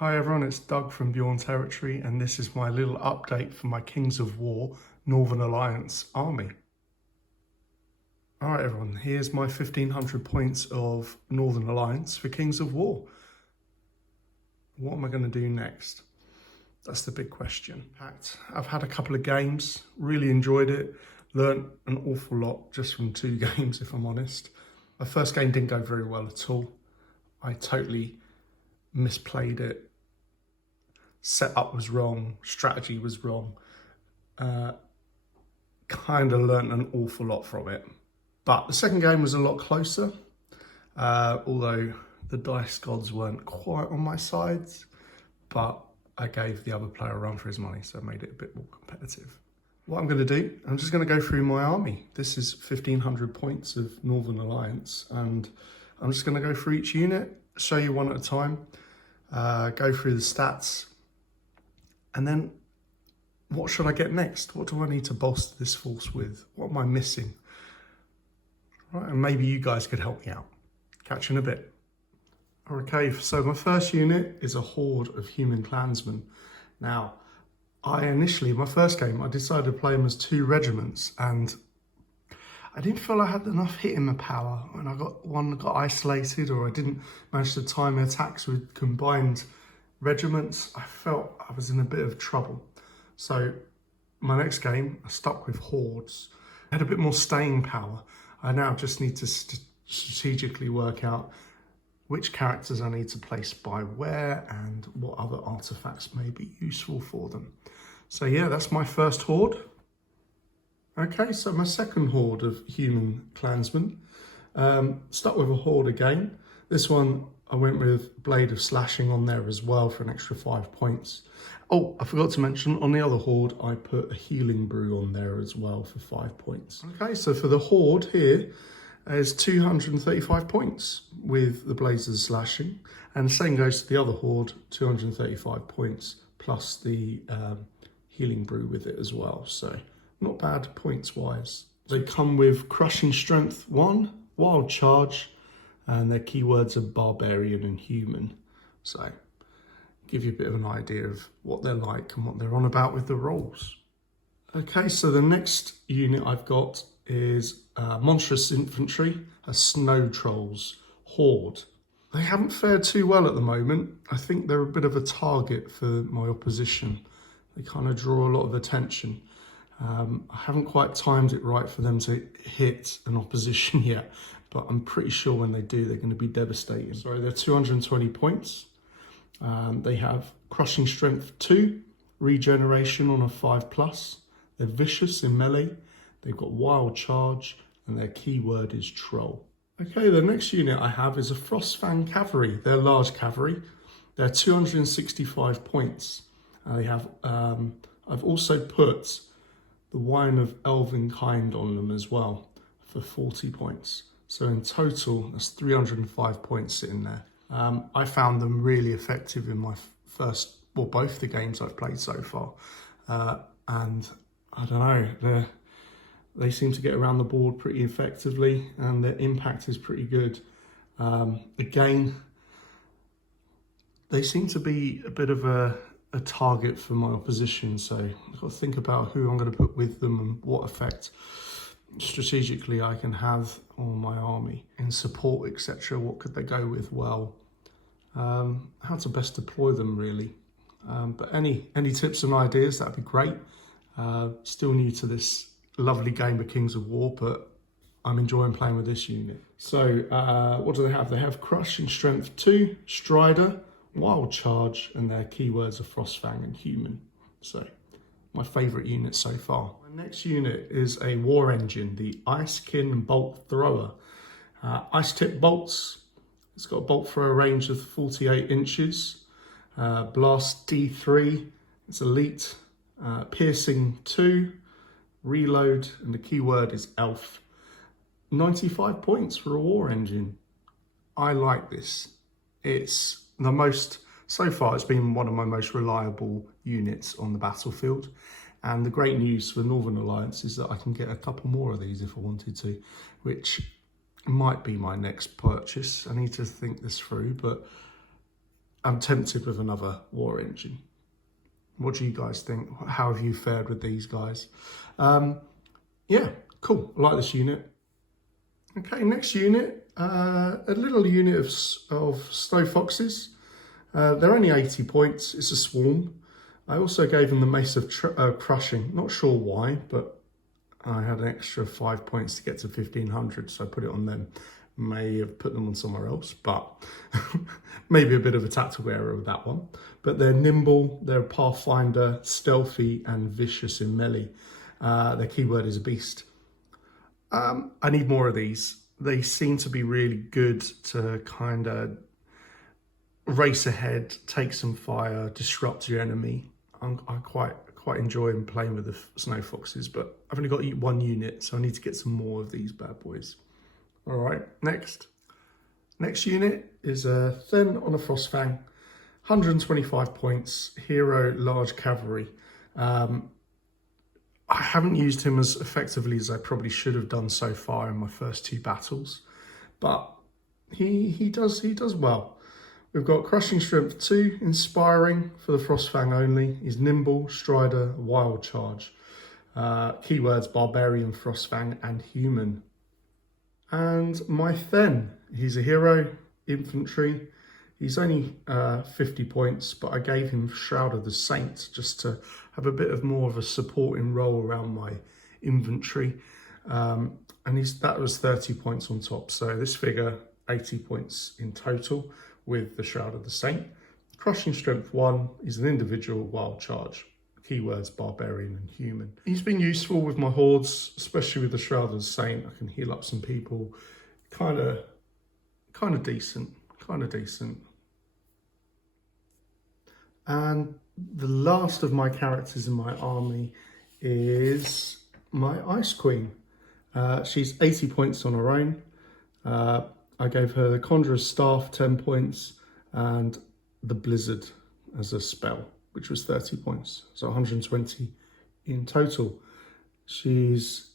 Hi everyone, it's Doug from Bjorn Territory, and this is my little update for my Kings of War Northern Alliance army. Alright everyone, here's my 1500 points of Northern Alliance for Kings of War. What am I going to do next? That's the big question. I've had a couple of games, really enjoyed it, learnt an awful lot just from 2 games if I'm honest. My first game didn't go very well at all. I totally misplayed it. Setup was wrong, strategy was wrong. Kind of learnt an awful lot from it. But the second game was a lot closer, although the dice gods weren't quite on my side, but I gave the other player a run for his money, so I made it a bit more competitive. What I'm going to do, I'm just going to go through my army. This is 1500 points of Northern Alliance, and I'm just going to go through each unit, show you one at a time, go through the stats, and then what should I get next? What do I need to bolster this force with? What am I missing? Right, and maybe you guys could help me out. Catch you in a bit. Okay, so my first unit is a horde of human clansmen. Now, my first game, I decided to play them as 2 regiments, and I didn't feel I had enough hitting power, and one got isolated, or I didn't manage to time my attacks with combined regiments. I felt I was in a bit of trouble. So my next game, I stuck with hordes. I had a bit more staying power. I now just need to strategically work out which characters I need to place by where and what other artifacts may be useful for them. So yeah, that's my first horde. Okay, so my second horde of human clansmen. Stuck with a horde again. This one I went with Blade of Slashing on there as well for an extra 5 points. Oh, I forgot to mention, on the other horde, I put a Healing Brew on there as well for 5 points. Okay, so for the horde here, is 235 points with the Blades of Slashing. And the same goes to the other horde, 235 points, plus the Healing Brew with it as well. So not bad points-wise. They come with Crushing Strength 1, Wild Charge, and their keywords are Barbarian and Human. So give you a bit of an idea of what they're like and what they're on about with the rolls. Okay, so the next unit I've got is Monstrous Infantry, a Snow Trolls horde. They haven't fared too well at the moment. I think they're a bit of a target for my opposition. They kind of draw a lot of attention. I haven't quite timed it right for them to hit an opposition yet, but I'm pretty sure when they do, they're going to be devastating. So they're 220 points. They have Crushing Strength 2, Regeneration on a 5+. They're vicious in melee. They've got Wild Charge, and their keyword is Troll. Okay, the next unit I have is a Frostfang cavalry. They're large cavalry. They're 265 points. They have. I've also put the Wine of Elven Kind on them as well for 40 points. So in total, that's 305 points sitting there. I found them really effective in my both the games I've played so far. And I don't know, they seem to get around the board pretty effectively, and their impact is pretty good. Again, they seem to be a bit of a target for my opposition, so I've got to think about who I'm going to put with them and what effect strategically I can have on my army in support, etc. What could they go with well? How to best deploy them really. But any tips and ideas, that'd be great. Still new to this lovely game of Kings of War, but I'm enjoying playing with this unit. So what do they have? They have Crushing Strength 2, Strider, Wild Charge, and their keywords are Frostfang and Human. So my favourite unit so far. My next unit is a war engine, the Icekin Bolt Thrower. Ice tip bolts. It's got a bolt thrower range of 48 inches. Blast D3. It's elite. Piercing 2. Reload, and the keyword is Elf. 95 points for a war engine. I like this. It's so far it's been one of my most reliable units on the battlefield. And the great news for Northern Alliance is that I can get a couple more of these if I wanted to, which might be my next purchase. I need to think this through, but I'm tempted with another war engine. What do you guys think? How have you fared with these guys? Yeah, cool. I like this unit. Okay, next unit, a little unit of snow foxes. They're only 80 points. It's a swarm. I also gave them the Mace of Crushing. Not sure why, but I had an extra 5 points to get to 1500, so I put it on them. May have put them on somewhere else, but maybe a bit of a tactical error with that one. But they're nimble, they're a pathfinder, stealthy, and vicious in melee. Their keyword is beast. I need more of these. They seem to be really good to kind of race ahead, take some fire, disrupt your enemy. I quite enjoy playing with the snow foxes, but I've only got one unit, so I need to get some more of these bad boys. All right, next unit is a Then on a Frostfang, 125 points, hero, large cavalry. I haven't used him as effectively as I probably should have done so far in my first 2 battles, but he does well. We've got Crushing Strength 2, Inspiring for the Frostfang only. He's Nimble, Strider, Wild Charge. Keywords Barbarian, Frostfang, and Human. And my Then, he's a hero, infantry. He's only 50 points, but I gave him Shroud of the Saint just to have a bit of more of a supporting role around my inventory. And that was 30 points on top. So this figure, 80 points in total with the Shroud of the Saint. Crushing Strength 1, he's an individual, Wild Charge. Keywords Barbarian and Human. He's been useful with my hordes, especially with the Shroud of the Saint. I can heal up some people. Kind of decent. And the last of my characters in my army is my Ice Queen. She's 80 points on her own. I gave her the Conjurer's Staff, 10 points, and the Blizzard as a spell, which was 30 points, so 120 in total. Has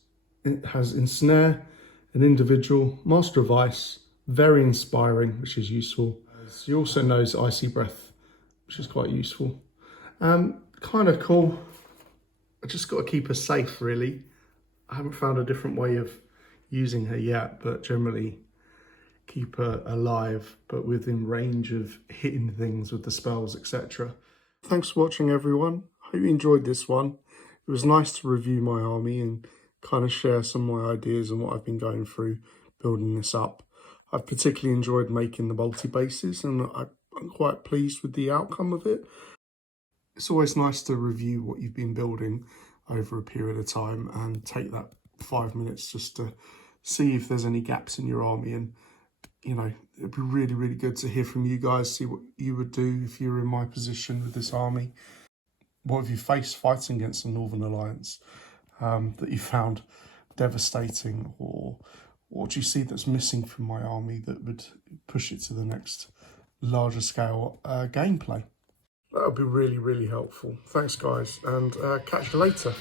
Ensnare, an individual, Master of Ice, very inspiring, which is useful. She also knows Icy Breath, which is quite useful. Kind of cool. I just got to keep her safe, really. I haven't found a different way of using her yet, but generally keep her alive, but within range of hitting things with the spells, etc. Thanks for watching, everyone. Hope you enjoyed this one. It was nice to review my army and kind of share some of my ideas and what I've been going through building this up. I've particularly enjoyed making the multi-bases, and I'm quite pleased with the outcome of it. It's always nice to review what you've been building over a period of time and take that 5 minutes just to see if there's any gaps in your army. And it'd be really, really good to hear from you guys, see what you would do if you were in my position with this army. What have you faced fighting against the Northern Alliance that you found devastating, or what do you see that's missing from my army that would push it to the next larger scale gameplay? That would be really, really helpful. Thanks, guys, and catch you later.